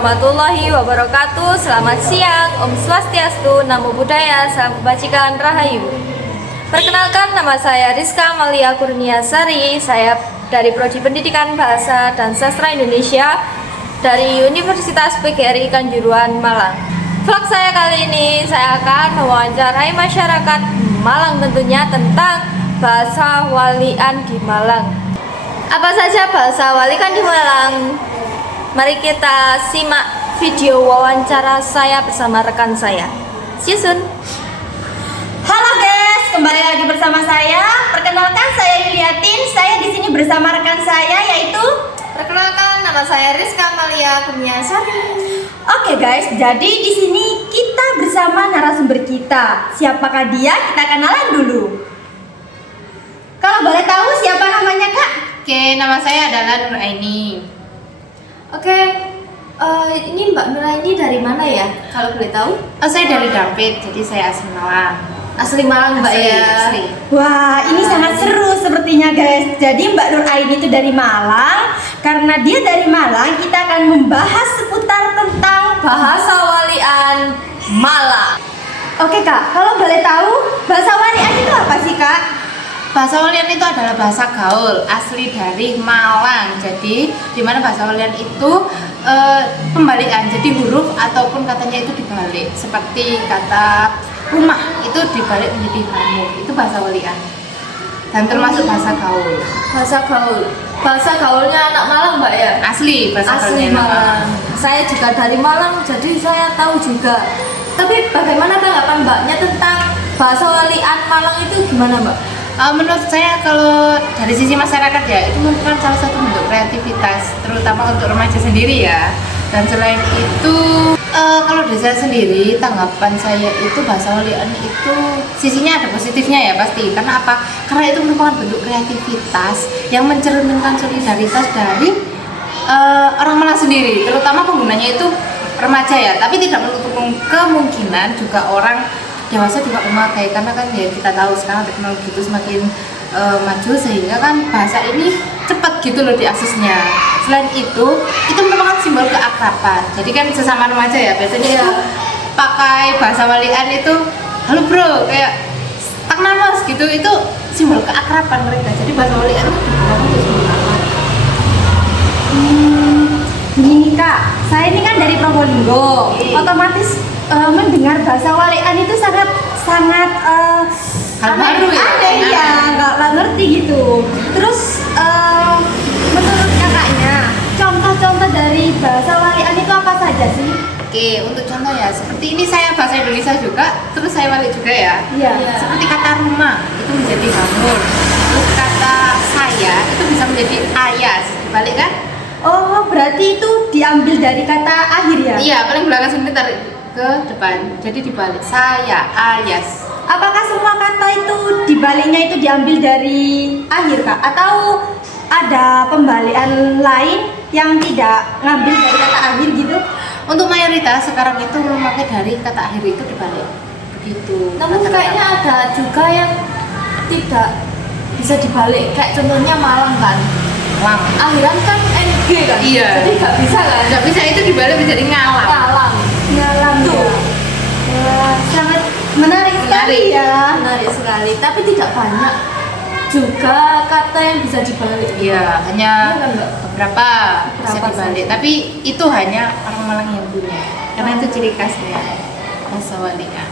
warahmatullahi wabarakatuh. Selamat siang, Om Swastiastu, Namo Buddhaya, Salam Kebajikan, Rahayu. Perkenalkan, nama saya Rizka Malia Kurniasari. Saya dari Prodi Pendidikan Bahasa dan Sastra Indonesia dari Universitas PGRI Kanjuruhan, Malang. Vlog saya kali ini, saya akan mewawancarai masyarakat Malang tentunya tentang bahasa walian di Malang. Apa saja bahasa walian di Malang? Mari kita simak video wawancara saya bersama rekan saya. See you soon. Halo guys, kembali lagi bersama saya. Perkenalkan, saya Yuliatin. Saya di sini bersama rekan saya yaitu. Perkenalkan, nama saya Rizka Malia Kurniasari. Oke guys, jadi di sini kita bersama narasumber kita. Siapakah dia? Kita kenalan dulu. Kalau boleh tahu siapa namanya, Kak? Oke, nama saya adalah Nur Aini. Oke, ini Mbak Nuraini dari mana ya? Kalau boleh tahu? Saya dari Dampit, jadi saya asli Malang. Asli Malang, Mbak ya. Asli. Wah, ini sangat seru sepertinya guys. Jadi Mbak Nur Aini itu dari Malang. Karena dia dari Malang, kita akan membahas seputar tentang Bahasa walian Malang. Oke Kak, kalau boleh tahu bahasa walian itu apa sih Kak? Bahasa walian itu adalah bahasa gaul asli dari Malang. Jadi di mana bahasa walian itu pembalikan. Jadi huruf ataupun katanya itu dibalik. Seperti kata rumah itu dibalik menjadi kamu. Itu bahasa walian. Dan termasuk bahasa gaul. Bahasa gaul. Bahasa gaulnya anak Malang, Mbak ya? Asli bahasa Asli gaulnya Malang. Saya juga dari Malang, jadi saya tahu juga. Tapi bagaimana tanggapan Mbaknya tentang bahasa walian Malang itu gimana, Mbak? Menurut saya kalau dari sisi masyarakat ya, itu merupakan salah satu bentuk kreativitas, terutama untuk remaja sendiri ya. Dan selain itu, kalau dari saya sendiri, tanggapan saya itu bahasa walian itu sisinya ada positifnya ya pasti. Karena apa? Karena itu merupakan bentuk kreativitas yang mencerminkan solidaritas dari orang Malang sendiri, terutama penggunanya itu remaja ya. Tapi tidak menutup kemungkinan juga orang dewasa juga memakai, karena kan ya kita tahu sekarang teknologi itu semakin maju sehingga kan bahasa ini cepat gitu loh diaksesnya. Selain itu merupakan simbol keakraban. Jadi kan sesama remaja ya biasanya itu pakai bahasa walian itu halo bro, kayak tak namas gitu, itu simbol keakraban mereka. Jadi bahasa walian itu digunakan untuk simbol keakraban. Gini Kak, saya ini kan dari Probolinggo. Otomatis mendengar bahasa walian itu sangat Hal baru ya? Aneh ya, nggak ngerti gitu. Terus menurut kakaknya, contoh-contoh dari bahasa walian itu apa saja sih? Oke, untuk contoh ya, seperti ini saya bahasa Indonesia juga, terus saya balik juga ya. Iya. Seperti kata rumah itu menjadi hamur, terus kata saya itu bisa menjadi ayas, dibalik kan? Oh, berarti itu diambil dari kata akhir ya? Iya, paling belakang sini tarik ke depan, jadi dibalik saya ayas. Apakah semua kata itu dibaliknya itu diambil dari akhir Kak? Atau ada pembalian lain yang tidak ngambil dari kata akhir gitu? Untuk mayoritas sekarang itu memakai dari kata akhir itu dibalik, begitu. Namun Kata-kata. kayaknya ada juga yang tidak bisa dibalik. Kayak contohnya Malang kan. Malang. Akhiran kan NG kan? Iya. Jadi nggak bisa kan? Nggak bisa itu dibalik menjadi ngalang. Malang. Ngalam Tuh. ya. Wah, sangat menarik sekali ya. Menarik sekali, tapi tidak banyak juga kata yang bisa dibalik. Iya, hanya Iya kan, Mbak? beberapa bisa Beberapa dibalik, saja. tapi itu hanya orang Malang yang punya, karena itu ciri khasnya bahasa walian.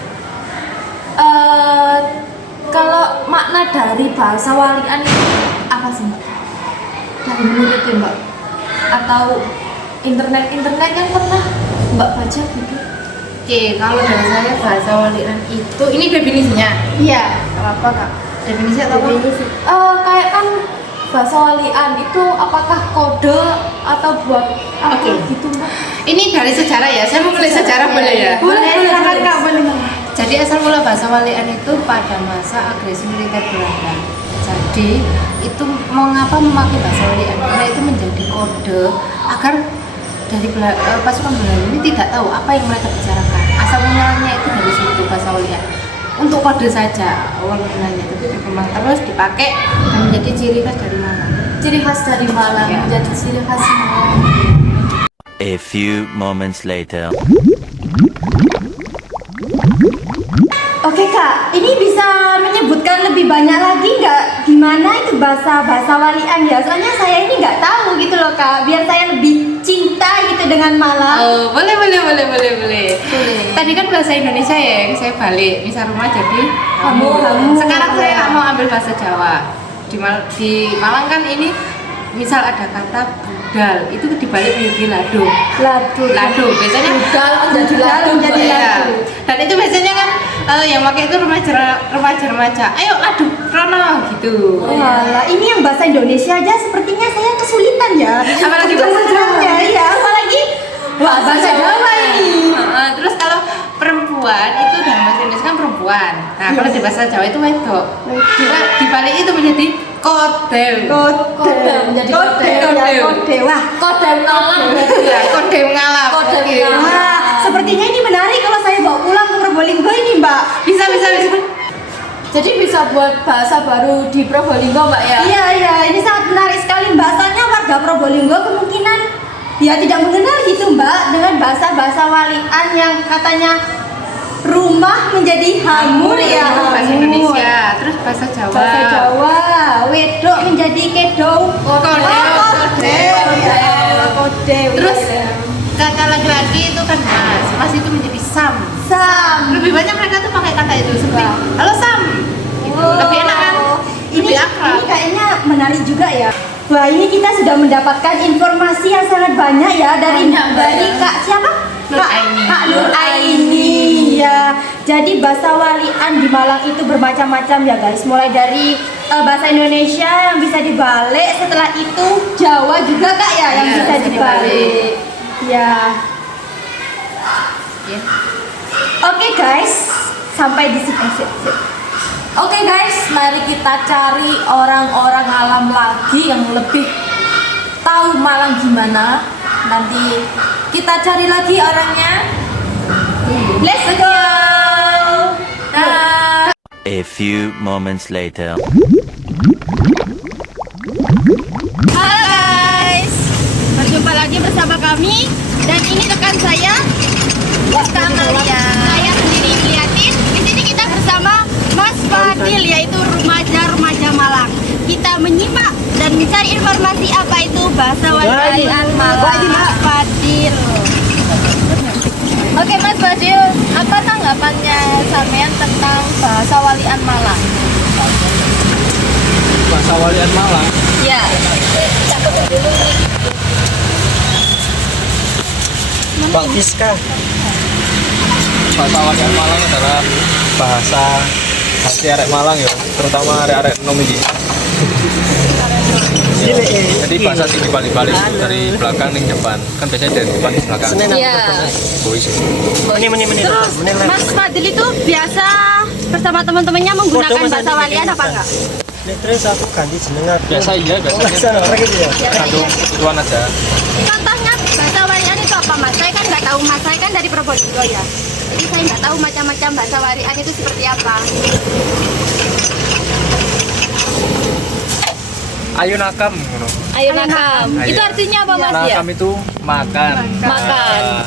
Kalau makna dari bahasa walian itu apa sih, Mbak? Dari menurutnya, Mbak? Atau internet yang pernah Mbak baca gitu? Oke, kalau dari saya bahasa walian itu, ini definisinya. Iya. Apa kak? Definisi atau apa? Kayak kan bahasa walian itu apakah kode atau buat apa Oke. gitu, Mbak? Ini dari sejarah ya, saya mau mulai sejarah boleh ya? Boleh, silakan Kak, boleh. Jadi asal mula bahasa walian itu pada masa agresi militer Belanda. Jadi itu mengapa memakai bahasa walian? Karena itu menjadi kode agar dari pasukan Belanda ini tidak tahu apa yang mereka bicarakan. Asal mulanya itu dari situ bahasa walian. Untuk kode saja awal mulanya, tapi berkembang terus dipakai dan menjadi ciri khas dari Malang. Ciri khas dari Malang, Ya. menjadi ciri khas Malang. A few moments later. Oke kak, ini bisa menyebutkan lebih banyak lagi nggak gimana itu bahasa walian ya? Soalnya saya ini nggak tahu gitu loh kak, biar saya lebih cinta gitu dengan Malang. Oh, boleh. Tadi kan bahasa Indonesia ya, yang saya balik misal rumah jadi Hamu. Sekarang saya mau ambil bahasa Jawa. Di Malang kan ini misal ada kata budal, itu dibalik menjadi lado. Lado. Biasanya Budal menjadi lado, menjadi Iya. lado. Dan itu biasanya kan yang pakai itu remaja. Ayo lado Krono gitu. Walah, ini yang bahasa Indonesia aja sepertinya saya kesulitan ya. Apalagi bahasa Jawa. Ya, apalagi bahasa Jawa ini. Terus kalau perempuan itu dalam bahasa Indonesia kan perempuan. Nah, kalau di bahasa Jawa itu wedok. Nah, dibalik itu menjadi kodel. Kode menjadi kode. Wah, Kode Malang. Ya, kodel ngalam. Kodel Oke. ngalam. wah, sepertinya ini menarik kalau saya bawa pulang ke Probolinggo ini, Mbak. Bisa. Jadi bisa buat bahasa baru di Probolinggo, Mbak ya? Iya, ini sangat menarik sekali, Mbak. Soalnya warga Probolinggo kemungkinan ya tidak mengenal gitu, Mbak, dengan bahasa walian yang katanya rumah menjadi hamur ya. Bahasa hamur. Indonesia, terus bahasa Jawa. Bahasa Jawa, wedok menjadi kedou. Kodel. Kodel. Terus kata laki-laki itu kan mas itu menjadi sam. Lebih banyak mereka tuh pakai kata itu seperti halo Sam. Gitu. Lebih enak kan? Ini Lebih akrab. kayaknya menarik juga ya. Wah, ini kita sudah mendapatkan informasi yang sangat banyak ya dari Banyak, Mbak, ya. Kak siapa? Nur Aini. Kak Nur Aini ya. Jadi bahasa walian di Malang itu bermacam-macam ya guys. Mulai dari bahasa Indonesia yang bisa dibalik, setelah itu Jawa juga Kak ya yang Iya, bisa bisa dibalik. Ya. Ya. Oke guys, sampai di sini. Oke guys, mari kita cari orang-orang alam lagi yang lebih tahu Malang gimana. Nanti kita cari lagi orangnya. Let's go. Dah. A few moments later. Halo guys, berjumpa lagi bersama kami dan ini rekan saya Rizka Amalia. Saya sendiri liatin. Di sini kita bersama Mas Fadil yaitu remaja Malang. Kita menyimak dan mencari informasi apa itu bahasa walian Malang. Mas Fadil. Oke Mas Fadil, apa tanggapannya sampean tentang bahasa walian Malang? Bahasa walian Malang. Ya. Pak Fiska. Bahasa walian Malang adalah bahasa khas arek Malang ya, terutama arek-arek nom iki. Jadi bahasa sing dibalik-balik dari belakang ning depan. Kan biasanya dari depan ke belakang. Iya. Bois. Terus Mas Fadil itu biasa bersama teman-temannya menggunakan bahasa walian apa enggak? Terus aku ganti jeneng aku. Biasa iya, biasanya Sana orang gitu ya. kandung kebutuhan aja. Contohnya bahasa walian itu apa Mas? Saya kan nggak tahu Mas, saya kan dari Probolinggo ya. Jadi saya nggak tahu macam-macam bahasa walian itu seperti apa. Ayo nakam ngono. Ayo nakam. Ayo. Itu artinya apa Mas ya? Nakam itu makan. Makan. Ah,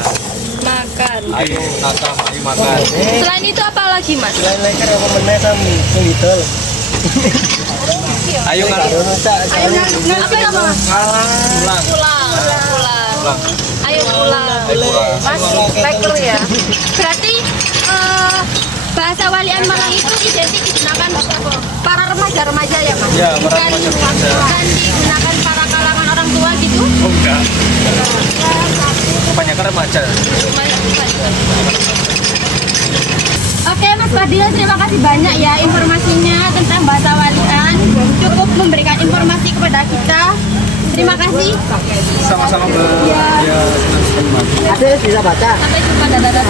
Makan. ayo nakam, ayo makan. Selain itu apa lagi Mas? Lain-lain kan aku meneh sama sing itu. Ayo ngalah. Apa nama Mas? Pulang. Pulang. Ayo pulang. Ayo pulang. Mas, leker ya. Berarti bahasa walian Malang itu identik digunakan para remaja-remaja ya Mas? Ya, para Bukan remaja-remaja. bukan digunakan para kalangan orang tua gitu? Oh enggak. Kebanyakan remaja. Oke Mas Fadil, terima kasih banyak ya informasinya tentang bahasa walian. Cukup memberikan informasi kepada kita. Terima kasih. Sama-sama Mbak. Ya, senang sekali. Ada bisa baca. Sampai jumpa, dadah.